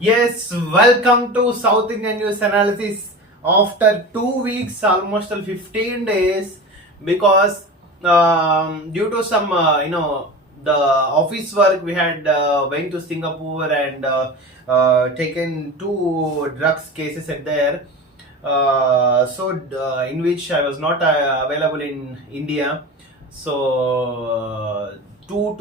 Yes, welcome to South Indian News Analysis. After 2 weeks, almost 15 days, because due to some, the office work, we had went to Singapore and taken two drugs cases at there. In which I was not available in India. So 2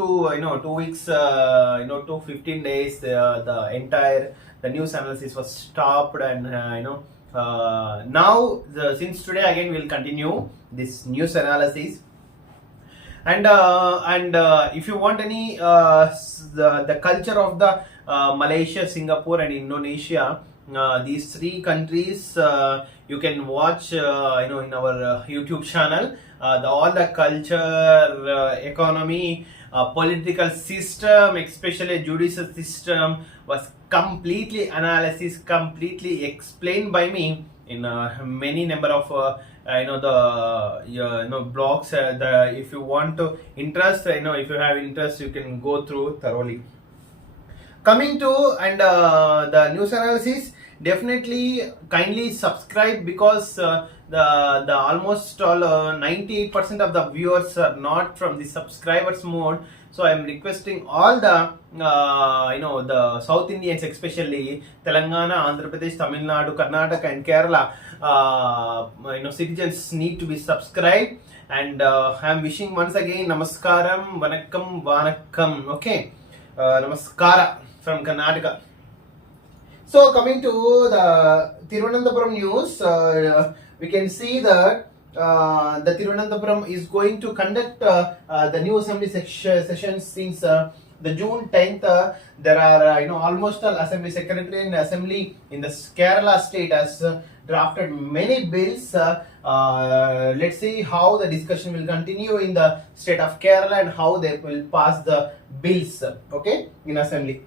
weeks, to 15 days, the entire the news analysis was stopped, and now since today again we'll continue this news analysis. And if you want any the culture of the Malaysia, Singapore, and Indonesia, these three countries, you can watch in our YouTube channel. All the culture, economy, political system, especially judicial system, was completely analysis, completely explained by me in many number of blogs. If you want to interest, if you have interest, you can go through thoroughly. Coming to and the news analysis, definitely kindly subscribe, because the almost all 98% of the viewers are not from the subscribers mode. So I am requesting all the the South Indians, especially Telangana, Andhra Pradesh, Tamil Nadu, Karnataka, and Kerala, citizens need to be subscribed. And I am wishing once again namaskaram, vanakkam, vanakkam. Okay, namaskara from Karnataka. So coming to the Thiruvananthapuram news, we can see that the Thiruvananthapuram is going to conduct the new assembly sessions since the June 10th. There are almost all assembly secretary and assembly in the Kerala state has drafted many bills. Let's see how the discussion will continue in the state of Kerala and how they will pass the bills, okay, in assembly.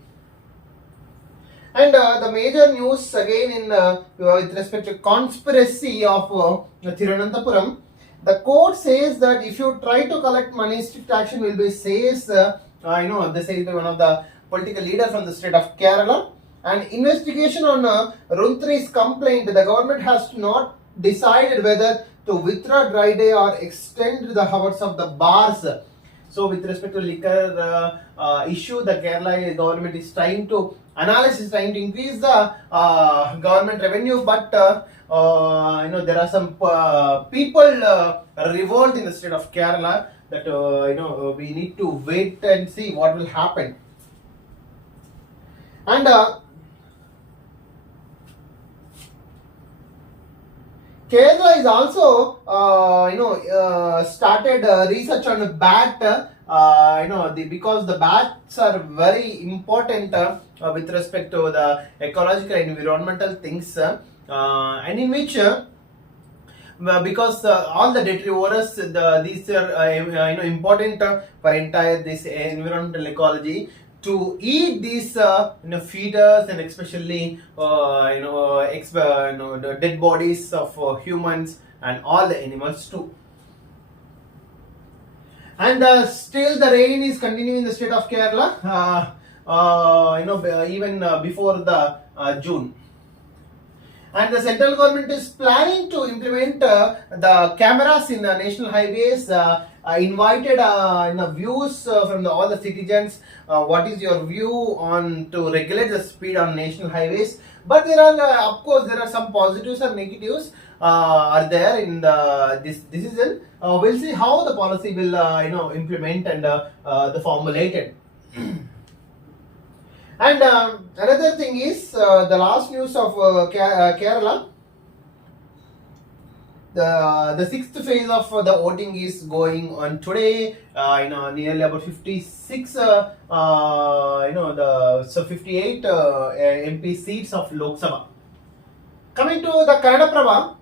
And the major news again in with respect to conspiracy of Thiruvananthapuram, the court says that if you try to collect money, strict action will be, says this is one of the political leader from the state of Kerala. And investigation on Runtri's complaint, the government has not decided whether to withdraw dry day or extend the hours of the bars. So with respect to liquor issue, the Kerala government is trying to trying to increase the government revenue, but there are some people revolt in the state of Kerala that we need to wait and see what will happen. And Kerala is also started research on bat. Because the bats are very important with respect to the ecological and environmental things, and in which because all the detrivorous, these are important for entire this environmental ecology, to eat these feeders, and especially the dead bodies of humans and all the animals too. And still the rain is continuing in the state of Kerala, even before the June. And the central government is planning to implement the cameras in the national highways. Invited views from all the citizens. What is your view on to regulate the speed on national highways? But there are, of course, there are some positives and negatives are there in this decision. We'll see how the policy will implement and the formulated. And another thing is the last news of Kerala. The sixth phase of the voting is going on today. Nearly about 56, 58 MP seats of Lok Sabha. Coming to the Kannada Prabha.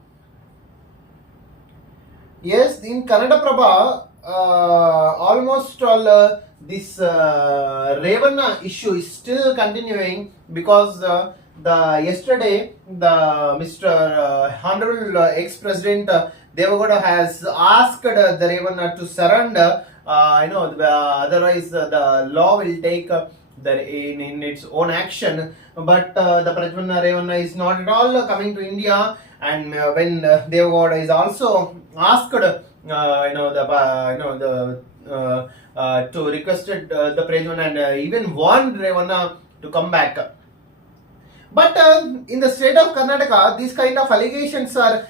Yes, in Kannada Prabha, almost all this Revanna issue is still continuing, because yesterday the Mr. Honorable ex-President Devagowda has asked the Revanna to surrender. Otherwise the law will take in its own action. But the Pradyumna Revanna is not at all coming to India. And when Devagowda is also asked, to requested the Pradyumna and even warned Revanna to come back. But in the state of Karnataka, these kind of allegations are,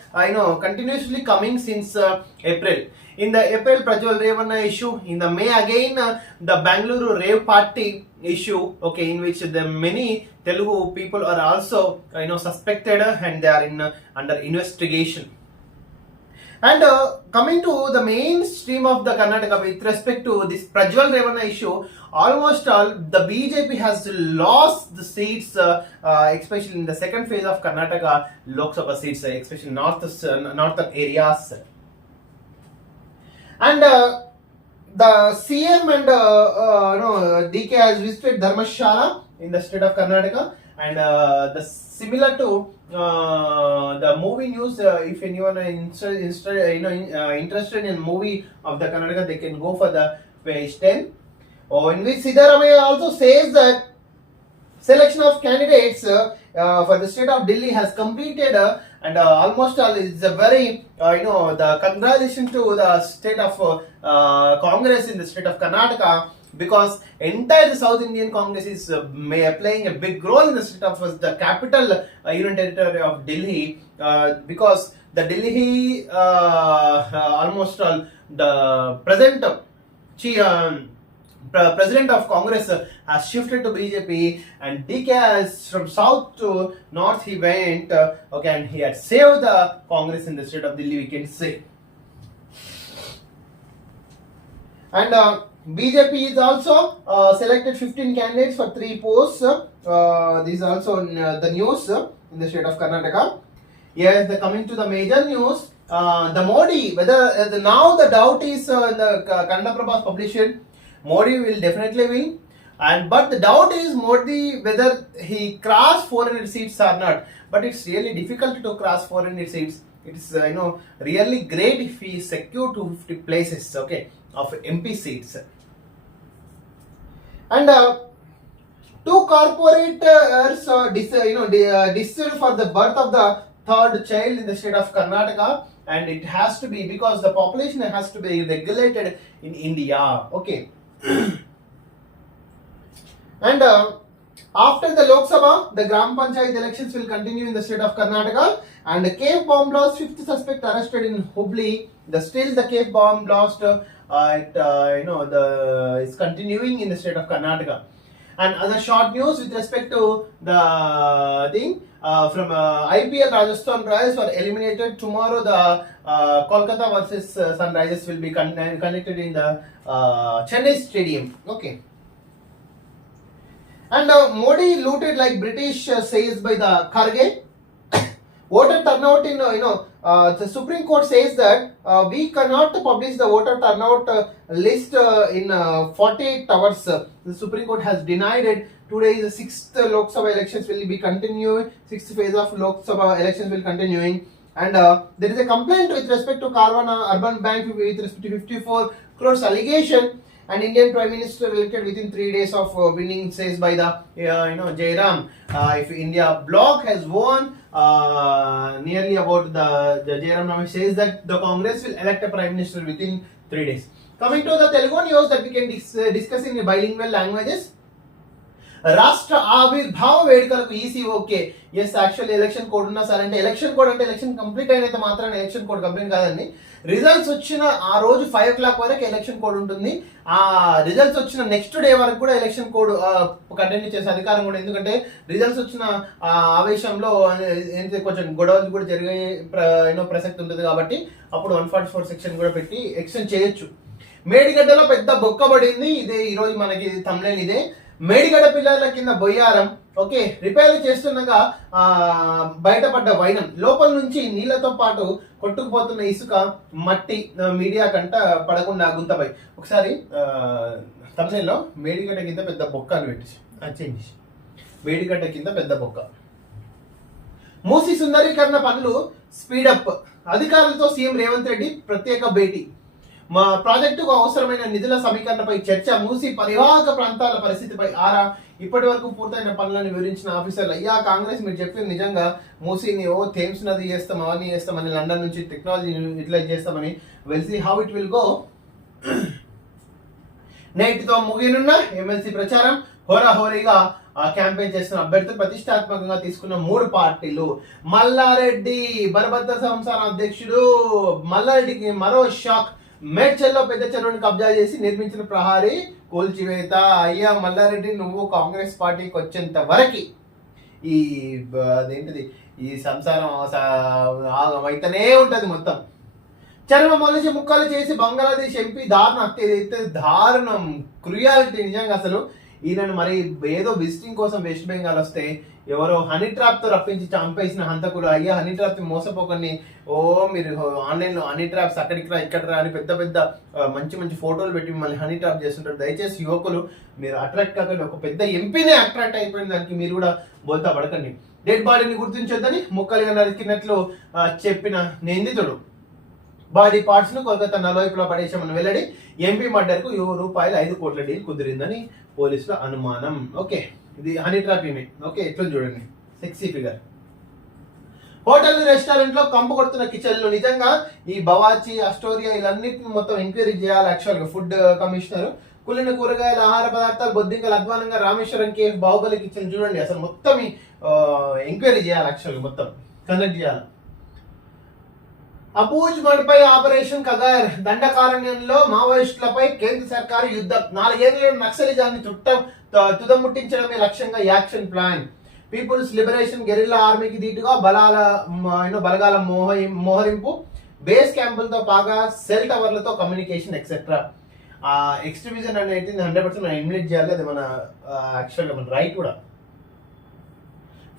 continuously coming since April. In the April Prajwal Revanna issue, in the May again the Bangalore Rave Party issue, okay, in which the many Telugu people are also suspected and they are under investigation. And coming to the mainstream of the Karnataka with respect to this Prajwal Revanna issue, almost all the BJP has lost the seats, especially in the second phase of Karnataka Lok Sabha seats, especially northern areas. And the CM and DK has visited Dharmashala in the state of Karnataka, and the similar to the movie news. If anyone is interested in movie of the Karnataka, they can go for the page 10. In which Siddaramaiah also says that selection of candidates for the state of Delhi has completed, and almost all is a very the congratulations to the state of Congress in the state of Karnataka, because entire South Indian Congress is playing a big role in the state of the capital union territory of Delhi, because the Delhi almost all the present president of Congress has shifted to BJP, and DK has from south to north he went, and he had saved the Congress in the state of Delhi, we can say. And BJP is also selected 15 candidates for 3 posts. This is also the news in the state of Karnataka. Yes, coming to the major news, the Modi, whether now the doubt is in the Kannada Prabha's publication, Modi will definitely win, but the doubt is Modi whether he cross 400 seats or not. But it's really difficult to cross 400 seats. It is really great if he secure 250 places, okay, of MP seats. And 2 corporators decided for the birth of the 3rd child in the state of Karnataka, and it has to be because the population has to be regulated in India, okay. And after the Lok Sabha, the Gram Panchayat elections will continue in the state of Karnataka, and the cave bomb blast 5th suspect arrested in Hubli. The cave bomb blast is continuing in the state of Karnataka. And other short news with respect to the thing from IPL, Rajasthan Royals were eliminated. Tomorrow the Kolkata versus Sunrisers will be conducted in the Chennai Stadium. Okay. And Modi looted like British, says by the Kharge. Voter turnout in the Supreme Court says that we cannot publish the voter turnout list in 48 hours. The Supreme Court has denied it. Today is the 6th Lok Sabha elections will be continuing. 6th phase of Lok Sabha elections will continuing. And there is a complaint with respect to Karwana Urban Bank with respect to 54 crores allegation. And Indian Prime Minister elected within 3 days of winning, says by the Jairam. If India bloc has won, nearly about the Jairam Ramesh says that the Congress will elect a Prime Minister within 3 days. Coming to the Telugu news that we can discuss in bilingual languages. రాష్ట్ర ఆవిర్భావ వేడుకలకు EC okay. Yes, actually election code ఉన్నా సరే, అంటే election code అంటే election complete అయినంత మాత్రాన election code complete కాదండి. రిజల్ట్స్ వచ్చిన ఆ రోజు 5 o'clock వరకు ఎలక్షన్ కోడ్ ఉంటుంది. ఆ రిజల్ట్స్ వచ్చిన నెక్స్ట్ డే వరకు కూడా ఎలక్షన్ కోడ్ కంటిన్యూ చేసే అధికారం కూడా, ఎందుకంటే రిజల్ట్స్ వచ్చిన ఆవేశంలో కొంచెం గొడవలు కూడా జరిగే ప్రసక్తి ఉంటుంది కాబట్టి అప్పుడు 144 సెక్షన్ కూడా పెట్టి ఎక్స్టెండ్ చేయొచ్చు. మేడిగడ్డలో పెద్ద బొక్క పడింది. ఇదే ఈరోజు మనకి థంబ్నెయిల్ ఇదే. మేడిగడ్డ పిల్లల కింద బొయ్యారం, ఓకే, రిపేర్లు చేస్తుండగా బయటపడ్డ వైనం, లోపల నుంచి నీళ్లతో పాటు కొట్టుకుపోతున్న ఇసుక, మట్టి మీడియా కంట పడకుండా గుంతపై. ఒకసారి థంబ్నెయిల్లో మేడిగడ్డ కింద పెద్ద బొక్క అని పెట్టేసి చేంజ్, మేడిగడ్డ కింద పెద్ద బొక్క. మూసి సుందరీకరణ పనులు స్పీడప్, అధికారులతో సీఎం రేవంత్ రెడ్డి ప్రత్యేక భేటీ. మా ప్రాజెక్టుకు అవసరమైన నిధుల సమీకరణపై చర్చ, మూసి పరివాహక ప్రాంతాల పరిస్థితిపై ఆరా, ఇప్పటి వరకు పూర్తయిన పనులను వివరించిన ఆఫీసర్లు. అయ్యా కాంగ్రెస్, మీరు చెప్పింది నిజంగా మూసీని థేమ్స్ నది చేస్తాం, అవన్నీ చేస్తామని, లండన్ నుంచి టెక్నాలజీ యూటిలైజ్ చేస్తామని, well see how it will go. నేటితో ముగినున్న ఎమ్మెల్సీ ప్రచారం. హోరాహోరీగా క్యాంపెయిన్ చేస్తున్న అభ్యర్థులు ప్రతిష్టాత్మకంగా తీసుకున్న 3 పార్టీలు. మల్లారెడ్డి బలభద్ర సంస్థాన అధ్యక్షుడు మల్లారెడ్డికి మరో షాక్. మేడ్చల్లో పెద్ద చెరువుని కబ్జా చేసి నిర్మించిన ప్రహారీ కూల్చివేత. అయ్యా మల్లారెడ్డి, నువ్వు కాంగ్రెస్ పార్టీకి వచ్చేంత వరకు ఈ అదేంటిది ఈ సంసారం అయితేనే ఉంటది మొత్తం. చర్మ మొలిచి ముక్కలు చేసి బంగ్లాదేశ్ ఎంపీ దారుణ హత్య. అయితే దారుణం, క్రుయాలిటీ నిజంగా. అసలు ఈయనను మరి ఏదో విజిటింగ్ కోసం వెస్ట్ బెంగాల్ వస్తే ఎవరో హనీ ట్రాప్ తో రప్పించి చంపేసిన హంతకుడు. అయ్యా హనీ ట్రాప్ తో మోసపోకండి. మీరు ఆన్లైన్ లో హనీ ట్రాప్స్ అక్కడికి రా ఇక్కడ రా అని పెద్ద పెద్ద మంచి మంచి ఫోటోలు పెట్టి మళ్ళీ హనీ ట్రాప్ చేస్తుంటారు. దయచేసి యువకులు మీరు అట్రాక్ట్ కాకండి. ఒక పెద్ద ఎంపీనే అట్రాక్ట్ అయిపోయిన దానికి మీరు కూడా బోల్తా పడకండి. డెడ్ బాడీని గుర్తించొద్దని ముక్కలుగా నరికినట్లు చెప్పిన నిందితుడు. బాడీ పార్ట్స్ ను కోల్కతా నలువైపులా పడేశామని వెల్లడి. ఎంపీ మర్డర్ కు రూపాయలు 5 కోట్ల డీల్ కుదిరిందని పోలీసుల అనుమానం. ఓకే, ఇది హనీ ట్రాప్ యూనిట్. ఓకే, ఎట్లా చూడండి, సెక్సీ ఫిగర్. హోటల్ రెస్టారెంట్ లో కంపు కొడుతున్న కిచెన్లు. నిజంగా ఈ బవాచి, అస్టోరియా ఇవన్నిటిని మొత్తం ఎంక్వైరీ చేయాలి. యాక్చువల్ గా ఫుడ్ కమిషనర్. కులిన కూరగాయల, ఆహార పదార్థాలు, బొద్దింకలు అధ్వానంగా రామేశ్వరం కేఫ్, బాహుబలి కిచెన్ చూడండి. అసలు మొత్తం ఎంక్వైరీ చేయాలి. యాక్చువల్ గా మొత్తం కండక్ట్ చేయాలి. అబూజ్ మడ్పై ఆపరేషన్ కగార్. దండకారణ్యంలో మావోయిస్టులపై కేంద్ర సర్కారు యుద్ధం. 4 ఏళ్లలో నక్సలిజాన్ని తుదముట్టించడమే లక్ష్యంగా action plan. People's liberation guerrilla ఆర్మీకి దీటుగా బలగాల మోహరింపు. బేస్ క్యాంపులతో పాగా సెల్ టవర్లతో కమ్యూనికేషన్ ఎక్సెట్రా. ఎక్స్ట్రీమిజం అనేది 100% మనం ఎలిమినేట్ చేయాలి. అది మన యాక్చువల్గా మన రైట్ కూడా.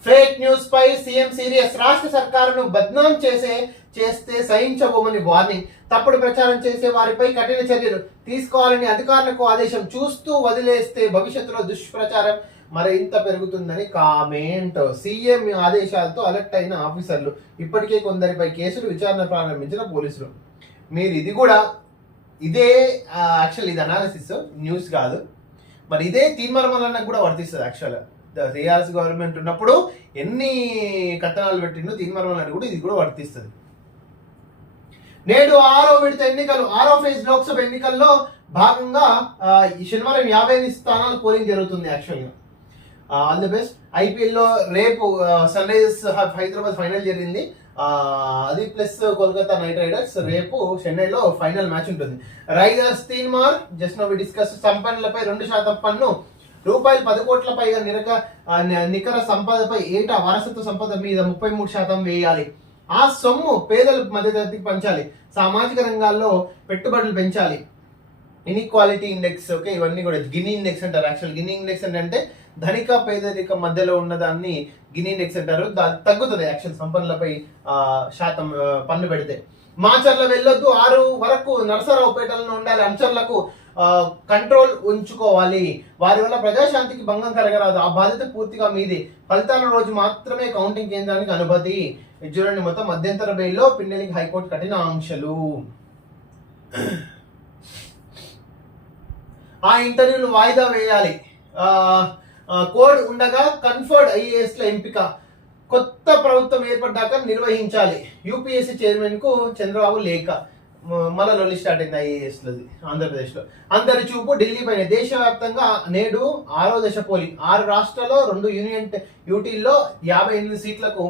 ఫేక్ న్యూస్ పై సీఎం సీరియస్. రాష్ట్ర సర్కారును బద్నాం చేస్తే సహించబోమని వార్నింగ్. తప్పుడు ప్రచారం చేసే వారిపై కఠిన చర్యలు తీసుకోవాలని అధికారులకు ఆదేశం. చూస్తూ వదిలేస్తే భవిష్యత్తులో దుష్ప్రచారం మరింత పెరుగుతుందని కామెంట్. సీఎం ఆదేశాలతో అలర్ట్ అయిన ఆఫీసర్లు. ఇప్పటికే కొందరిపై కేసులు, విచారణ ప్రారంభించిన పోలీసులు. మీరు ఇది కూడా ఇదే యాక్చువల్ ఇది అనాలిసిస్, న్యూస్ కాదు. మరి ఇదే తీర్మానం కూడా వర్తిస్తుంది. యాక్చువల్గా టీఆర్ఎస్ గవర్నమెంట్ ఉన్నప్పుడు ఎన్ని కథనాలు పెట్టిండో తీర్మానం కూడా ఇది కూడా వర్తిస్తుంది. నేడు 6వ విడత ఎన్నికలు. 6వ ఫేజ్ లోక్సభ ఎన్నికల్లో భాగంగా ఈ శనివారం 58 స్థానాలు పోలింగ్ జరుగుతుంది. యాక్చువల్గా ఆల్ ది బెస్ట్. ఐపీఎల్ లో రేపు సన్ రైజర్స్ హైదరాబాద్ ఫైనల్ జరిగింది. అది ప్లస్ కోల్కతా నైట్ రైడర్స్ రేపు చెన్నైలో ఫైనల్ మ్యాచ్ ఉంటుంది. రైడర్స్ తీన్మార్ జస్ట్ నౌ వి డిస్కస్. సంపన్నులపై 2% పన్ను. రూపాయలు 10 కోట్ల పైగా నికర సంపదపై ఏటా వారసత్వ సంపద మీద 33% వేయాలి. ఆ సొమ్ము పేదల మధ్యతరగతికి పంచాలి. సామాజిక రంగాల్లో పెట్టుబడులు పెంచాలి. Inequality index. ఓకే, ఇవన్నీ కూడా గిని ఇండెక్స్ అంటారు. యాక్చువల్ గిని ఇండెక్స్ అంటే ధనిక పేదరిక మధ్యలో ఉన్నదాన్ని గిని ఇండెక్స్ అంటారు. తగ్గుతుంది యాక్చువల్ సంపన్నులపై శాతం పన్ను పెడితే. మాచర్ల వెళ్ళొద్దు, 6 వరకు నరసరావుపేటలో ఉండాలి. అంచర్లకు కంట్రోల్ ఉంచుకోవాలి. వారి వల్ల ప్రజాశాంతికి భంగం కలగరాదు. ఆ బాధ్యత పూర్తిగా మీది. ఫలితాల రోజు మాత్రమే కౌంటింగ్ కేంద్రానికి అనుమతి. చూడండి, మొత్తం మధ్యంతర బెయిల్లో పిండలికి హైకోర్టు కఠిన ఆంక్షలు. ఆ ఇంటర్వ్యూలు వాయిదా వేయాలి. కోడ్ ఉండగా కన్ఫర్డ్ ఐఏఎస్ ల ఎంపిక కొత్త ప్రభుత్వం ఏర్పడ్డాక నిర్వహించాలి. యూపీఎస్సీ చైర్మన్ కు చంద్రబాబు లేఖ. మళ్ళా లొల్లి స్టార్ట్ అయింది ఐఏఎస్ లోది ఆంధ్రప్రదేశ్ లో. అందరి చూపు ఢిల్లీ పైన. దేశవ్యాప్తంగా నేడు 6వ దశ పోలింగ్. 6 రాష్ట్రాల్లో 2 యూనియన్ యూటీల్లో 58 సీట్లకు.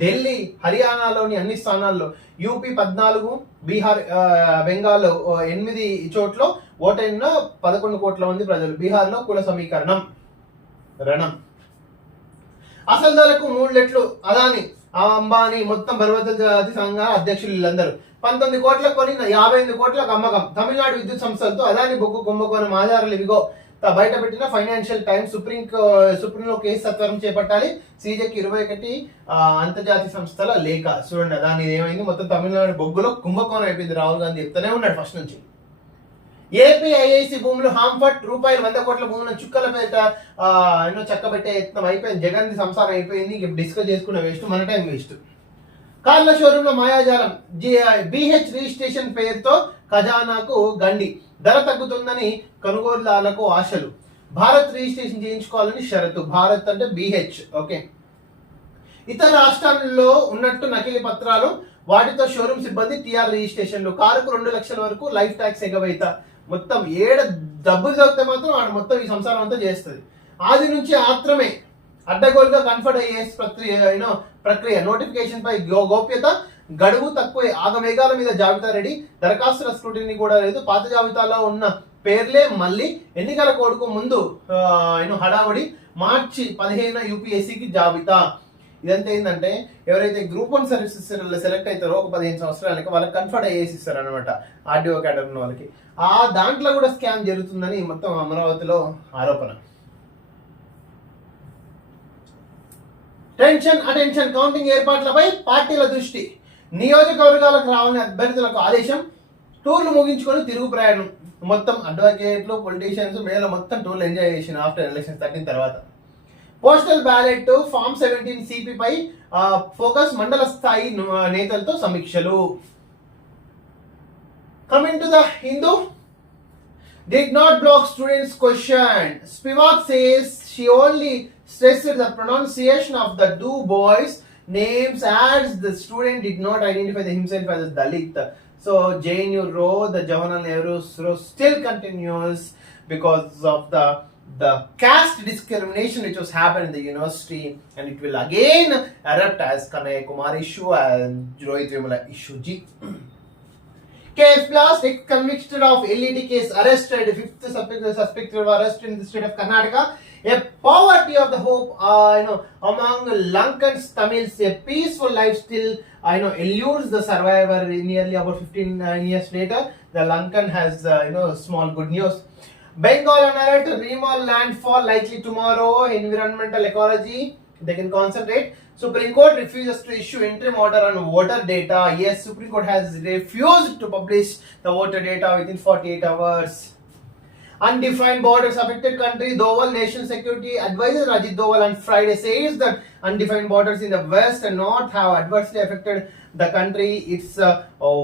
ఢిల్లీ, హర్యానాలోని అన్ని స్థానాల్లో, యూపీ 14, బీహార్, బెంగాల్లో 8 చోట్ల ఓటైన 11 కోట్ల మంది ప్రజలు. బీహార్ లో కుల సమీకరణం రణం. అసలు ధరకు 3 రెట్లు. అదాని, అంబానీ మొత్తం బలవంత జాతి సంఘాల అధ్యక్షులు వీళ్ళందరూ 19 కోట్ల కొని 58 కోట్లకు అమ్మకం. తమిళనాడు విద్యుత్ సంస్థలతో అదాని బొగ్గు కుంభకోణం ఆధారాలు ఇవిగో బయట పెట్టిన ఫైనాన్షియల్ టైమ్స్. సుప్రీంలో కేసు సత్వరం చేపట్టాలి. సీజేకి 21 అంతర్జాతీయ సంస్థల లేఖ. చూడండి, అదాని ఏమైంది, మొత్తం తమిళనాడు బొగ్గులో కుంభకోణం అయిపోయింది. రాహుల్ గాంధీ చెప్తూనే ఉన్నాడు ఫస్ట్ నుంచి. ఏపీ ఐఐసి భూములు హాంఫర్ట్. రూపాయలు 100 కోట్ల భూములను చుక్కల పేట ఎన్నో చక్కబెట్టే యత్నం అయిపోయింది. జగన్ సంసారం అయిపోయింది. ఇంక డిస్కస్ చేసుకున్న వేస్ట్, మన టైం వేస్ట్. కార్ల షోరూమ్ లో మాయాజాలం. బీహెచ్ రిజిస్ట్రేషన్ పేరుతో ఖజానాకు గండి, ధర తగ్గుతుందని కొనుగోలుదారులకు ఆశలు, భారత్ రిజిస్ట్రేషన్ చేయించుకోవాలని షరతు. భారత్ అంటే BH. ఓకే. ఇతర రాష్ట్రాల్లో ఉన్నట్టు నకిలీ పత్రాలు, వాటితో షోరూమ్ సిబ్బంది TR రిజిస్ట్రేషన్లు, కారుకు 2 లక్షల వరకు లైఫ్ ట్యాక్స్ ఎగవేత. మొత్తం ఏడ డబ్బులు చదివితే మాత్రం వాడు మొత్తం ఈ సంసారం అంతా చేస్తుంది. ఆది నుంచి ఆత్రమే అడ్డగోలుగా కన్ఫర్ట్ ఐఏఎస్ ప్రక్రియ నోటిఫికేషన్ పై గోప్యత, గడువు తక్కువ, ఆగమేఘాల మీద జాబితా రెడీ, దరఖాస్తుల స్క్రూటినీ కూడా లేదు, పాత జాబితాలో ఉన్న పేర్లే మళ్ళీ, ఎన్నికల కోడ్కు ముందు హడావుడి, మార్చి 15 UPSCకి జాబితా. ఇదంతా ఏంటంటే ఎవరైతే గ్రూప్ 1 సర్వీసెస్ సెలెక్ట్ అవుతారో ఒక 15 సంవత్సరాలకి వాళ్ళకి కన్ఫర్ట్ ఐఏఎస్ ఇస్తారు అనమాట, ఆర్డీఓ క్యాడర్ ఉన్న వాళ్ళకి. ఆ దాంట్లో కూడా స్కామ్ జరుగుతుందని మొత్తం అమరావతిలో ఆరోపణ. అటెన్షన్ కౌంటింగ్ ఏర్పాట్లపై పార్టీల దృష్టి, నియోజకవర్గాలకు రావాలని అభ్యర్థులకు ఆదేశం, టూర్లు ముగించుకొని తిరుగు ప్రయాణం. మొత్తం అడ్వకేట్లు, పొలిటీషియన్స్ మేలో మొత్తం టూర్లు ఎంజాయ్ చేసిన ఆఫ్టర్ ఎలక్షన్స్ 13 తర్వాత. పోస్టల్ బ్యాలెట్ ఫామ్ 17 CP పై ఫోకస్, మండల స్థాయి నేతలతో సమీక్షలు. Coming to the Hindu, did not block students' question. Spivak says she only stressed the pronunciation of the two boys' names, adds the student did not identify himself as a Dalit. So JNU row, the Jawaharlal Nehru row still continues because of the caste discrimination which was happened in the university, and it will again erupt as Kanaya Kumar issue and Rohit Vemula issue. KS Blast, convicted of LED case, arrested, 5th suspect were arrested in the state of Karnataka. A poverty of the hope, among Lankan Tamils, a peaceful life still, eludes the survivor. Nearly about 15 years later, the Lankan has, small good news. Bengal on alert, rainfall landfall likely tomorrow. Environmental ecology, they can concentrate. Supreme Court refuses to issue interim order on voter data. Yes, Supreme Court has refused to publish the voter data within 48 hours. Undefined borders affected country. Doval National Security Advisor Ajit Doval on Friday says that undefined borders in the west and north have adversely affected the country. It's a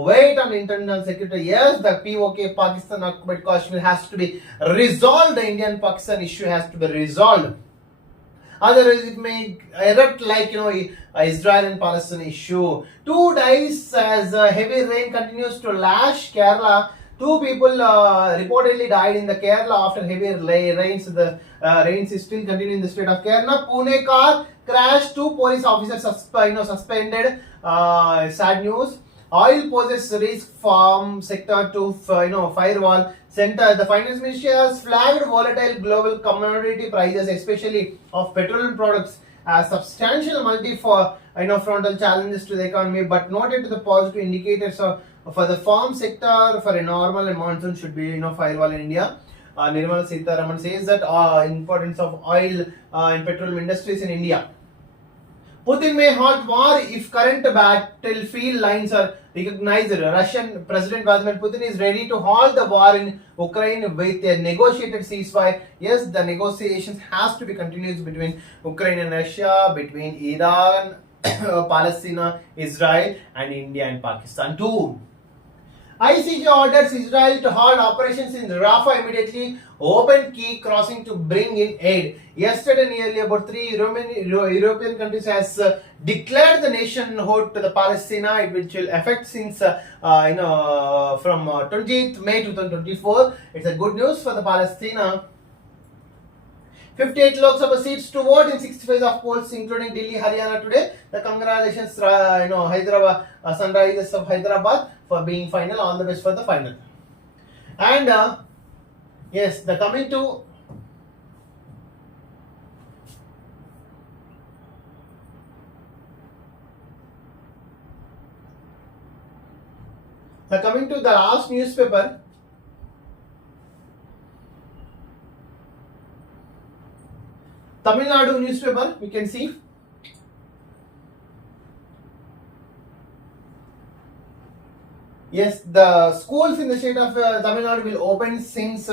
weight on internal security. Yes, the POK, Pakistan occupied Kashmir, has to be resolved. The Indian-Pakistan issue has to be resolved. Otherwise, it may erupt like Israel and Palestine issue. 2 dies as heavy rain continues to lash Kerala. 2 people reportedly died in the Kerala after heavy rains. The rains is still continuing in the state of Kerala. Pune car crash, 2 police officers suspended. Sad news. Oil poses risk farm sector to firewall center. The finance ministry has flagged volatile global commodity prices, especially of petroleum products, as substantial frontal challenges to the economy, but noted the positive indicators for the farm sector for a normal and monsoon should be firewall in India. Nirmala Sitharaman says that importance of oil and petroleum industries in India. Putin may halt war if current battlefield lines are recognized. Russian President Vladimir Putin is ready to halt the war in Ukraine with a negotiated ceasefire. Yes, the negotiations has to be continuous between Ukraine and Russia, between Iran, Palestine, Israel, and India and Pakistan too. ICJ orders Israel to halt operations in Rafah immediately, open key crossing to bring in aid. Yesterday, nearly about 3 European countries has declared the nationhood to the Palestine, which will affect since from 20th May 2024. It's a good news for the Palestine. 58 Lok Sabha seats to vote in 6th phase of polls, including Delhi, Haryana today. The congratulations, Hyderabad, Sunrisers of Hyderabad for being final. All the best for the final. And yes, the coming to the last newspaper. Tamil Nadu newspaper, we can see. Yes, the schools in the state of Tamil Nadu will open since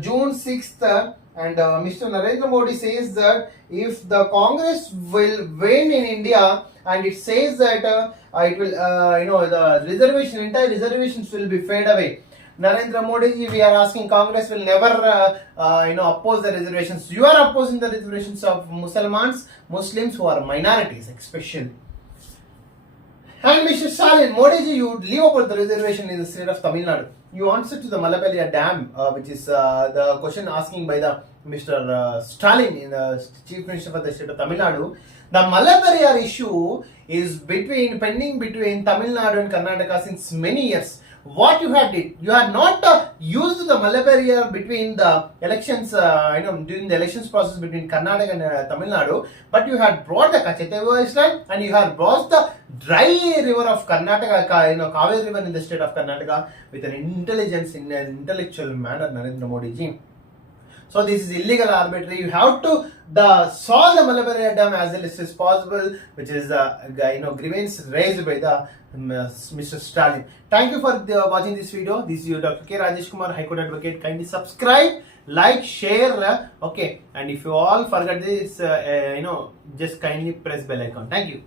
June 6th And Mr. Narendra Modi says that if the Congress will win in India, and it says that it will, the reservation, entire reservations will be fade away. Narendra Modi ji, we are asking Congress will never, oppose the reservations. You are opposing the reservations of Muslims who are minorities, especially. And Mr. Stalin, Modi ji, you leave about the reservation in the state of Tamil Nadu. You answered to the Malapalya Dam, which is the question asking by the Mr. Stalin, the Chief Minister for the state of Tamil Nadu. The Malapalya issue is pending between Tamil Nadu and Karnataka since many years. What you had did, you had not used the Malapalya between the elections, during the elections process between Karnataka and Tamil Nadu, but you had brought the Kacheteva Island and you had brought the dry river of Karnataka, Kaveri river in the state of Karnataka with an intelligence, in an intellectual manner, Narendra Modi ji. So this is illegal, arbitrary. You have to solve the Malapalya Dam as early as possible, which is grievance raised by the Mr. Stalin. Thank you for watching this video. This is your Dr. K. Rajesh Kumar, High Court Advocate. Kindly subscribe, like, share, okay. And if you all forget this, just kindly press bell icon. Thank you.